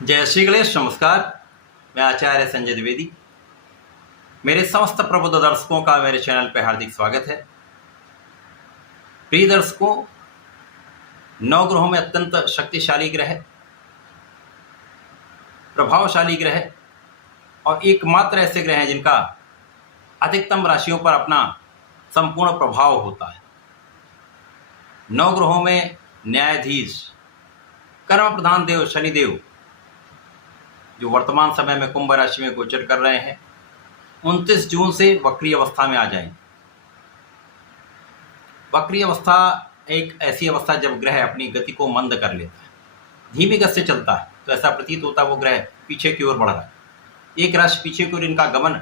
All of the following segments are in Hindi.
जय श्री गणेश। नमस्कार। मैं आचार्य संजय द्विवेदी। मेरे समस्त प्रबुद्ध दर्शकों का मेरे चैनल पर हार्दिक स्वागत है। प्रिय दर्शकों, नवग्रहों में अत्यंत शक्तिशाली ग्रह, प्रभावशाली ग्रह और एकमात्र ऐसे ग्रह हैं जिनका अधिकतम राशियों पर अपना संपूर्ण प्रभाव होता है। नवग्रहों में न्यायाधीश कर्म प्रधान देव शनिदेव, जो वर्तमान समय में कुंभ राशि में गोचर कर रहे हैं, 29 जून से वक्री अवस्था में आ जाएंगे। वक्री अवस्था एक ऐसी अवस्था जब ग्रह अपनी गति को मंद कर लेता है, धीमी गति से चलता है, तो ऐसा प्रतीत होता है वो ग्रह पीछे की ओर बढ़ रहा है। एक राशि पीछे की ओर इनका गमन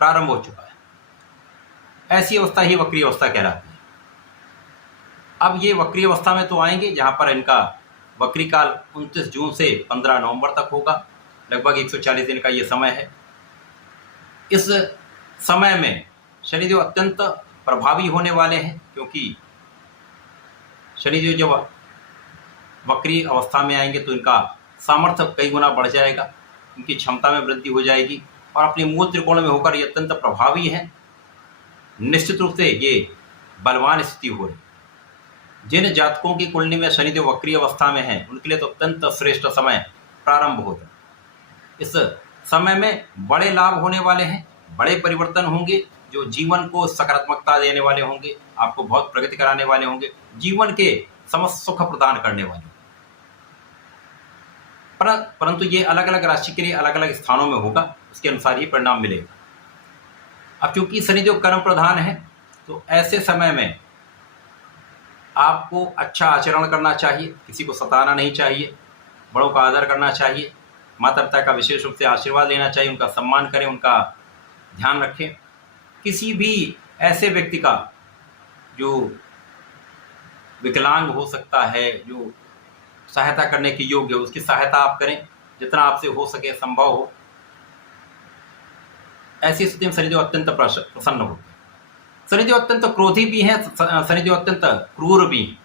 प्रारंभ हो चुका है। ऐसी अवस्था ही वक्री अवस्था कहलाती है। अब ये वक्री अवस्था में तो आएंगे जहां पर इनका वक्री काल 29 जून से 15 नवंबर तक होगा। लगभग 140 दिन का ये समय है। इस समय में शनिदेव अत्यंत प्रभावी होने वाले हैं, क्योंकि शनिदेव जब वक्री अवस्था में आएंगे तो इनका सामर्थ्य कई गुना बढ़ जाएगा, इनकी क्षमता में वृद्धि हो जाएगी और अपने मूल त्रिकोण में होकर ये अत्यंत प्रभावी हैं। निश्चित रूप से ये बलवान स्थिति हो रही। जिन जातकों की कुंडली में शनिदेव वक्री अवस्था में है, उनके लिए तो अत्यंत श्रेष्ठ समय प्रारंभ होता है। इस समय में बड़े लाभ होने वाले हैं, बड़े परिवर्तन होंगे जो जीवन को सकारात्मकता देने वाले होंगे, आपको बहुत प्रगति कराने वाले होंगे, जीवन के समस्त सुख प्रदान करने वाले। परंतु ये अलग अलग राशि के लिए अलग अलग स्थानों में होगा, उसके अनुसार ही परिणाम मिलेगा। अब चूंकि शनिदेव कर्म प्रधान है, तो ऐसे समय में आपको अच्छा आचरण करना चाहिए, किसी को सताना नहीं चाहिए, बड़ों का आदर करना चाहिए, माता पिता का विशेष रूप से आशीर्वाद लेना चाहिए, उनका सम्मान करें, उनका ध्यान रखें। किसी भी ऐसे व्यक्ति का जो विकलांग हो सकता है, जो सहायता करने के योग्य हो, उसकी सहायता आप करें जितना आपसे हो सके, संभव हो। ऐसी स्थिति में शनिदेव अत्यंत प्रसन्न होते हैं। शनिदेव अत्यंत क्रोधी भी हैं, शनिदेव अत्यंत क्रूर भी हैं।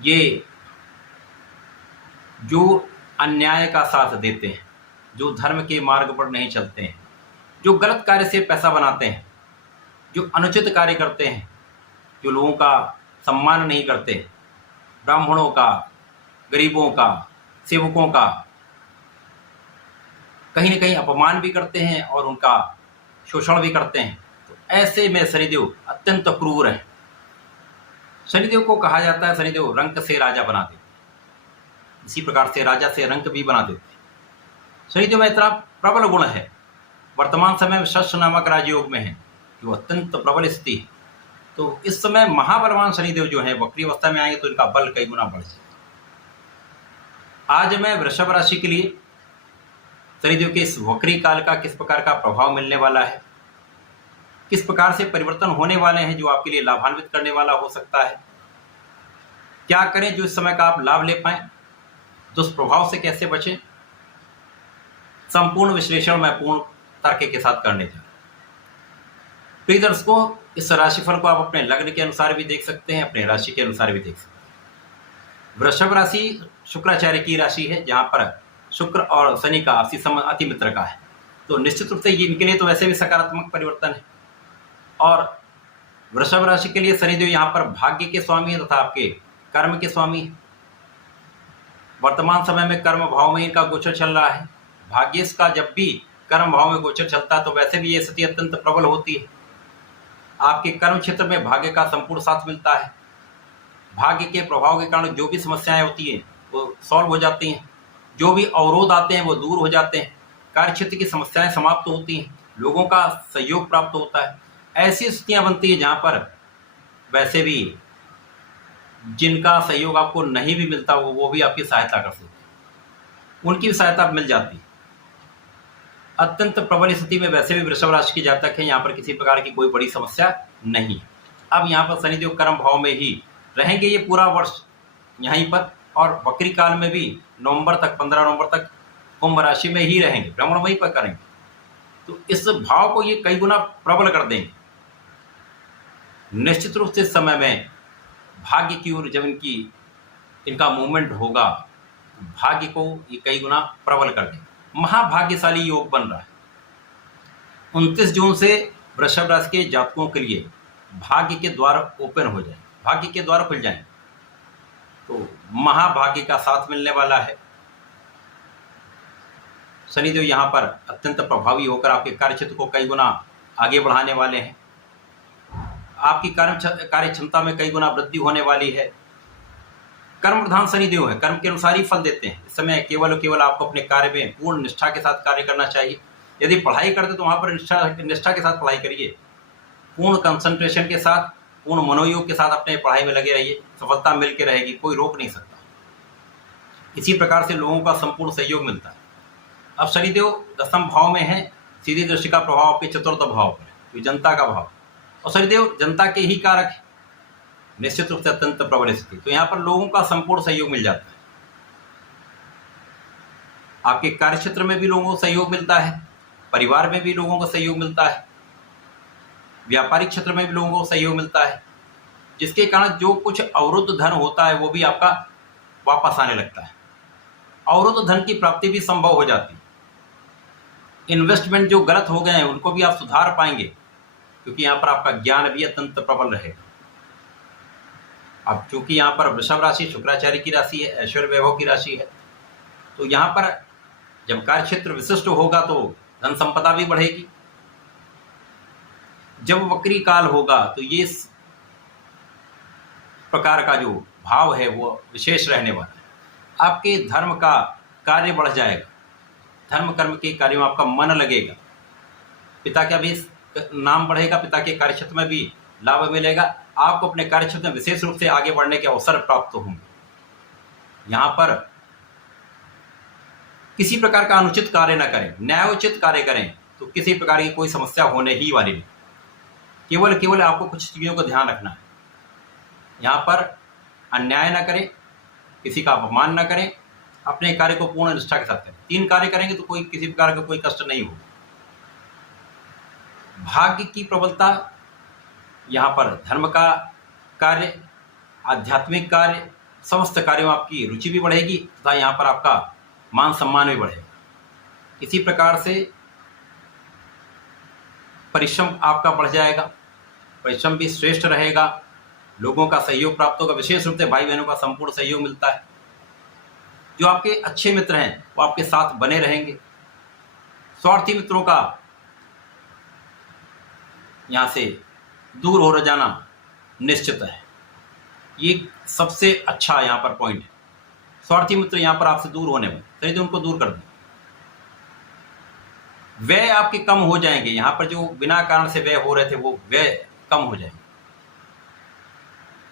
ये जो अन्याय का साथ देते हैं, जो धर्म के मार्ग पर नहीं चलते हैं, जो गलत कार्य से पैसा बनाते हैं, जो अनुचित कार्य करते हैं, जो लोगों का सम्मान नहीं करते, ब्राह्मणों का, गरीबों का, सेवकों का कहीं न कहीं अपमान भी करते हैं और उनका शोषण भी करते हैं, तो ऐसे में शनिदेव अत्यंत क्रूर है। शनिदेव को कहा जाता है शनिदेव रंक से राजा बना देते हैं, इसी प्रकार से राजा से रंक भी बना देते हैं। शनिदेव में इतना प्रबल गुण है, वर्तमान समय में शश नामक राजयोग में है, जो अत्यंत प्रबल स्थिति है। तो इस समय महाबलवान शनिदेव जो है वक्री अवस्था में आएंगे तो इनका बल कई गुना बढ़ जाएगा। आज मैं वृषभ राशि के लिए शनिदेव के इस वक्री काल का किस प्रकार का प्रभाव मिलने वाला है, किस प्रकार से परिवर्तन होने वाले हैं जो आपके लिए लाभान्वित करने वाला हो सकता है, क्या करें जो इस समय का आप लाभ ले पाएं, दुष्प्रभाव से कैसे बचें, संपूर्ण विश्लेषण मैं पूर्ण तर्क के साथ करने जा रहा हूं। प्रिय दर्शकों, इस राशिफल को आप अपने लग्न के अनुसार भी देख सकते हैं, अपने राशि के अनुसार भी देख सकते हैं। वृषभ राशि शुक्राचार्य की राशि है, जहां पर शुक्र और शनि का अति मित्र का है, तो निश्चित रूप से ये इनके लिए तो वैसे भी सकारात्मक परिवर्तन है। और वृषभ राशि के लिए शनिदेव यहाँ पर भाग्य के स्वामी है तथा आपके कर्म के स्वामी है। वर्तमान समय में कर्म भाव में इनका गोचर चल रहा है। भाग्येश का जब भी कर्म भाव में गोचर चलता है तो वैसे भी ये स्थिति अत्यंत प्रबल होती है। आपके कर्म क्षेत्र में भाग्य का संपूर्ण साथ मिलता है। भाग्य के प्रभाव के कारण जो भी समस्याएं होती हैं वो सॉल्व हो जाती हैं, जो भी अवरोध आते हैं वो दूर हो जाते हैं, कार्य क्षेत्र की समस्याएं समाप्त होती हैं, लोगों का सहयोग प्राप्त होता है। ऐसी स्थितियां बनती है जहां पर वैसे भी जिनका सहयोग आपको नहीं भी मिलता वो भी आपकी सहायता कर सकते हैं, उनकी भी सहायता मिल जाती है। अत्यंत प्रबल स्थिति में वैसे भी वृषभ राशि के जातक हैं, यहाँ पर किसी प्रकार की कोई बड़ी समस्या नहीं है। अब यहाँ पर शनिदेव कर्म भाव में ही रहेंगे ये पूरा वर्ष यहीं पर, और वक्री काल में भी नवंबर तक, 15 नवंबर तक कुंभ राशि में ही रहेंगे, भ्रमण वहीं पर करेंगे। तो इस भाव को ये कई गुना प्रबल कर देंगे। निश्चित रूप से इस समय में भाग्य की ओर जब इनका मूवमेंट होगा भाग्य को ये कई गुना प्रबल कर देगा। महाभाग्यशाली योग बन रहा है। 29 जून से वृषभ राशि के जातकों के लिए भाग्य के द्वार ओपन हो जाए, भाग्य के द्वार खुल जाएं, तो महाभाग्य का साथ मिलने वाला है। शनिदेव यहाँ पर अत्यंत प्रभावी होकर आपके कार्य क्षेत्र को कई गुना आगे बढ़ाने वाले हैं। आपकी कार्य क्षमता में कई गुना वृद्धि होने वाली है। कर्म प्रधान शनिदेव है, कर्म के अनुसार ही फल देते हैं। इस समय केवल और केवल आपको अपने कार्य में पूर्ण निष्ठा के साथ कार्य करना चाहिए। यदि पढ़ाई करते तो वहाँ पर निष्ठा के साथ पढ़ाई करिए, पूर्ण कंसंट्रेशन के साथ, पूर्ण मनोयोग के साथ अपने पढ़ाई में लगे रहिए। सफलता मिल के रहेगी, कोई रोक नहीं सकता। इसी प्रकार से लोगों का संपूर्ण सहयोग मिलता है। अब शनिदेव 10वें भाव में है, सीधी दृष्टि का प्रभाव आपके 4th भाव पर है, तो जनता का भाव, और शनिदेव जनता के ही कारक है, निश्चित रूप से अत्यंत प्रबल स्थिति। तो यहाँ पर लोगों का संपूर्ण सहयोग मिल जाता है। आपके कार्य क्षेत्र में भी लोगों को सहयोग मिलता है, परिवार में भी लोगों को सहयोग मिलता है, व्यापारिक क्षेत्र में भी लोगों को सहयोग मिलता है, जिसके कारण जो कुछ अवरुद्ध धन होता है वो भी आपका वापस आने लगता है। अवरुद्ध धन की प्राप्ति भी संभव हो जाती है। इन्वेस्टमेंट जो गलत हो गए हैं उनको भी आप सुधार पाएंगे, क्योंकि यहाँ पर आपका ज्ञान भी अत्यंत प्रबल रहेगा। अब चूंकि यहाँ पर वृषभ राशि शुक्राचार्य की राशि है, ऐश्वर्य वैभव की राशि है, तो यहाँ पर जब कार्य क्षेत्र विशिष्ट होगा तो धन संपदा भी बढ़ेगी। जब वक्री काल होगा तो ये इस प्रकार का जो भाव है वो विशेष रहने वाला है। आपके धर्म का कार्य बढ़ जाएगा, धर्म कर्म के कार्य में आपका मन लगेगा, पिता का भी नाम बढ़ेगा, पिता के कार्यक्षेत्र में भी लाभ मिलेगा। आपको अपने कार्यक्षेत्र में विशेष रूप से आगे बढ़ने के अवसर प्राप्त होंगे। यहाँ पर किसी प्रकार का अनुचित कार्य न करें, न्यायोचित कार्य करें, तो किसी प्रकार की कोई समस्या होने ही वाली नहीं। केवल आपको कुछ चीज़ों का ध्यान रखना है। यहाँ पर अन्याय न करें, किसी का अपमान न करें, अपने कार्य को पूर्ण निष्ठा के साथ करें। 3 कार्य करेंगे तो कोई किसी प्रकार का कोई कष्ट नहीं होगा। भाग्य की प्रबलता, यहाँ पर धर्म का कार्य, आध्यात्मिक कार्य, समस्त कार्यों में आपकी रुचि भी बढ़ेगी तथा यहाँ पर आपका मान सम्मान भी बढ़ेगा। इसी प्रकार से परिश्रम आपका बढ़ जाएगा, परिश्रम भी श्रेष्ठ रहेगा, लोगों का सहयोग प्राप्त होगा, विशेष रूप से भाई बहनों का संपूर्ण सहयोग मिलता है। जो आपके अच्छे मित्र हैं वो आपके साथ बने रहेंगे। स्वार्थी मित्रों का यहाँ से दूर हो जाना निश्चित है। ये सबसे अच्छा यहाँ पर पॉइंट है। स्वार्थी मित्र यहाँ पर आपसे दूर होने में, सही तो उनको दूर कर दें। व्यय आपके कम हो जाएंगे। यहाँ पर जो बिना कारण से व्यय हो रहे थे वो व्यय कम हो जाएंगे।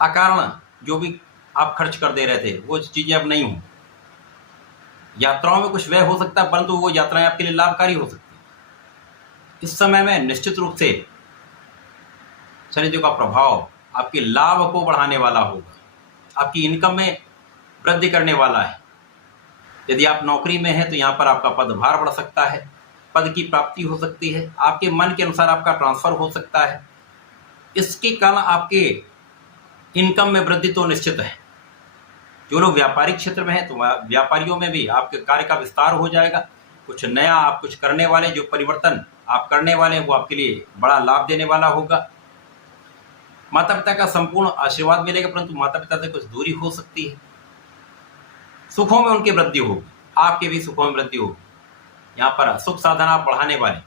अकारण जो भी आप खर्च कर दे रहे थे वो चीज़ें अब नहीं हों। यात्राओं में कुछ व्यय हो सकता है, परंतु वो यात्राएं आपके लिए लाभकारी हो सकती है। इस समय में निश्चित रूप से शनिदेव का प्रभाव आपके लाभ को बढ़ाने वाला होगा, आपकी इनकम में वृद्धि करने वाला है। यदि आप नौकरी में हैं तो यहाँ पर आपका पदभार बढ़ सकता है, पद की प्राप्ति हो सकती है, आपके मन के अनुसार आपका ट्रांसफर हो सकता है। इसके कारण आपके इनकम में वृद्धि तो निश्चित है। जो लोग व्यापारिक क्षेत्र में हैं तो व्यापारियों में भी आपके कार्य का विस्तार हो जाएगा। कुछ नया आप कुछ करने वाले, जो परिवर्तन आप करने वाले हैं वो आपके लिए बड़ा लाभ देने वाला होगा। माता पिता का संपूर्ण आशीर्वाद मिलेगा, परंतु माता पिता से कुछ दूरी हो सकती है। सुखों में उनकी वृद्धि होगी, आपके भी सुखों में वृद्धि होगी। यहाँ पर सुख साधन आप बढ़ाने वाले,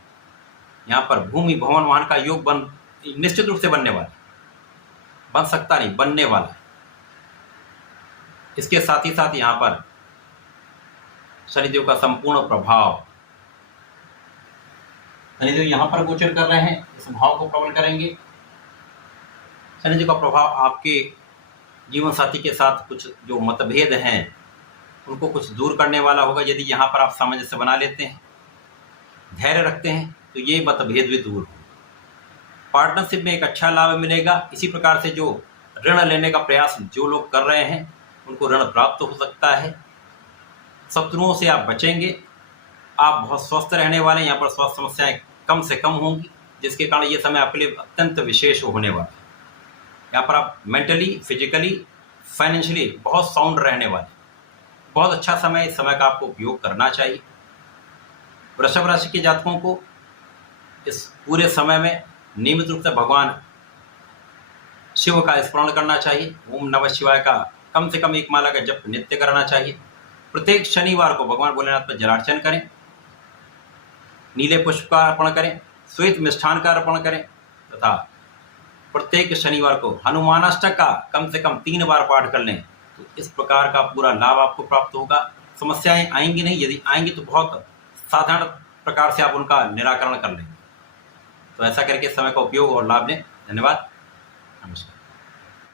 यहाँ पर भूमि भवन वाहन का योग निश्चित रूप से बनने वाला, बन सकता नहीं, बनने वाला है। इसके साथ ही साथ यहाँ पर शनिदेव का संपूर्ण प्रभाव, शनिदेव यहाँ पर गोचर कर रहे हैं, इस भाव को प्रबल करेंगे। शनिदेव का प्रभाव आपके जीवन साथी के साथ कुछ जो मतभेद हैं उनको कुछ दूर करने वाला होगा। यदि यहाँ पर आप सामंजस्य बना लेते हैं, धैर्य रखते हैं, तो ये मतभेद भी दूर हो। पार्टनरशिप में एक अच्छा लाभ मिलेगा। इसी प्रकार से जो ऋण लेने का प्रयास जो लोग कर रहे हैं उनको ऋण प्राप्त हो सकता है। शत्रुओं से आप बचेंगे, आप बहुत स्वस्थ रहने वाले हैं। यहाँ पर स्वास्थ्य समस्याएं कम से कम होंगी, जिसके कारण ये समय आपके लिए अत्यंत विशेष होने वाला है। यहाँ पर आप मेंटली, फिजिकली, फाइनेंशियली बहुत साउंड रहने वाले। बहुत अच्छा समय, इस समय का आपको उपयोग करना चाहिए। वृषभ राशि के जातकों को इस पूरे समय में नियमित रूप से भगवान शिव का स्मरण करना चाहिए। ओम नमः शिवाय का कम से कम 1 माला का जप नित्य करना चाहिए। प्रत्येक शनिवार को भगवान भोलेनाथ पर जलार्चन करें, नीले पुष्प का अर्पण करें, श्वेत मिष्ठान का अर्पण करें तथा प्रत्येक शनिवार को हनुमानाष्टक का कम से कम 3 बार पाठ कर लें। तो इस प्रकार का पूरा लाभ आपको प्राप्त होगा। समस्याएं आएंगी नहीं, यदि आएंगी तो बहुत साधारण प्रकार से आप उनका निराकरण कर लेंगे। तो ऐसा करके समय का उपयोग और लाभ लें। धन्यवाद, नमस्कार।